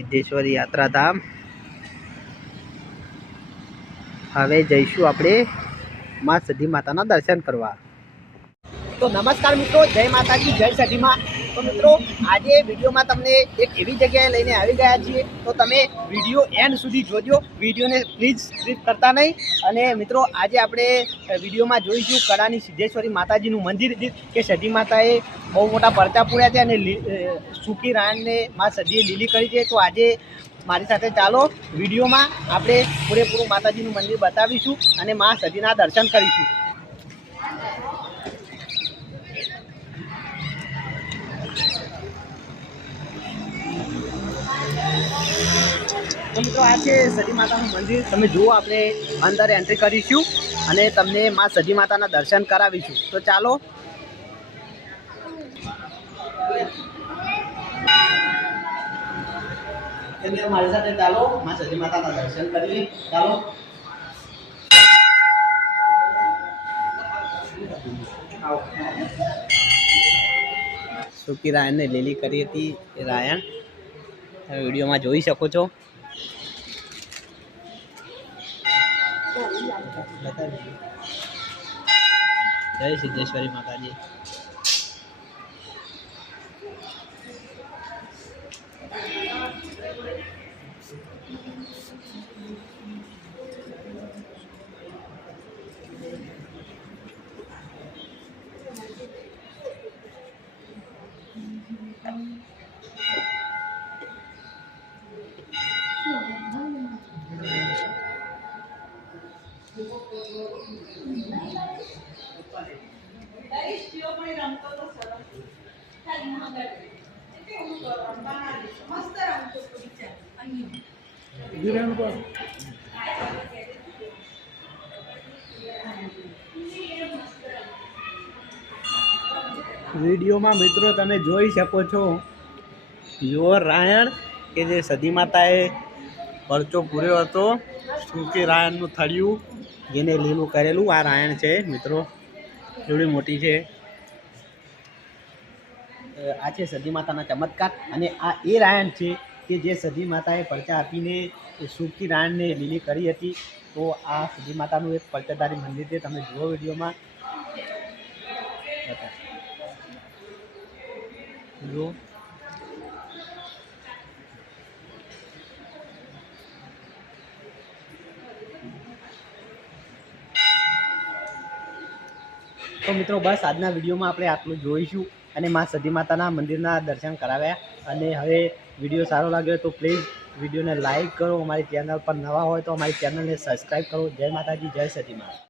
સિદ્ધેશ્વર યાત્રાધામ. હવે જઈશું આપણે માં સધી માતાના દર્શન કરવા. તો નમસ્કાર મિત્રો, જય માતાજી, જય સધીમાં. તો મિત્રો, આજે વિડીયોમાં તમને એક એવી જગ્યાએ લઈને આવી ગયા છીએ. તો તમે વીડિયો એન્ડ સુધી જોજો. વિડીયોને પ્લીઝ સ્કીપ કરતા નહીં. અને મિત્રો, આજે આપણે વિડીયોમાં જોઈશું કડાની સિદ્ધેશ્વરી માતાજીનું મંદિર. કે સધી માતાએ બહુ મોટા પરચા પૂર્યા છે અને સૂકી રાણને માં સદીએ લીલી કરી છે. તો આજે મારી સાથે ચાલો, વિડીયોમાં આપણે પૂરેપૂરું માતાજીનું મંદિર બતાવીશું અને માં સદીના દર્શન કરીશું. તો મિત્રો, આ છે સતી માતાનું મંદિર. તમે જુઓ, આપણે અંદર એન્ટ્રી કરીશું અને તમને મા સતી માતાના દર્શન કરાવીશું. તો ચાલો. મારી સાથે ચાલો. લીલી કરી હતી? રાયણ, તમે વિડીયોમાં જોઈ શકો છો. જય સિદ્ધેશ્વરી માતાજી. વિડીયોમાં મિત્રો તમે જોઈ શકો છો યુવ રાયણ કે જે સદી માતાએ પરચો પૂર્યો હતો સૂકી રાયણનું થળિયું જેને લીલું કરેલું, આ રાયણ છે, મિત્રો. એવડી મોટી છે. આ છે સદી માતાના ચમત્કાર. અને આ એ રાયણ છે કે જે સદી માતાએ પરચા આપીને એ રાયણને લીલી કરી હતી. તો આ સદી માતાનું એક પરચાધારી મંદિર છે. તમે જુઓ વિડીયોમાં. જુઓ. તો મિત્રો બસ આજના વિડીયોમાં આપણે આટલું જોઈશું અને મા સતી માતાના મંદિરના દર્શન કરાવ્યા. અને હવે વીડિયો સારો લાગ્યો તો પ્લીઝ વિડીયોને લાઇક કરો. અમારી ચેનલ પર નવા હોય તો અમારી ચેનલને સબસ્ક્રાઈબ કરો. જય માતાજી, જય સતી માતા.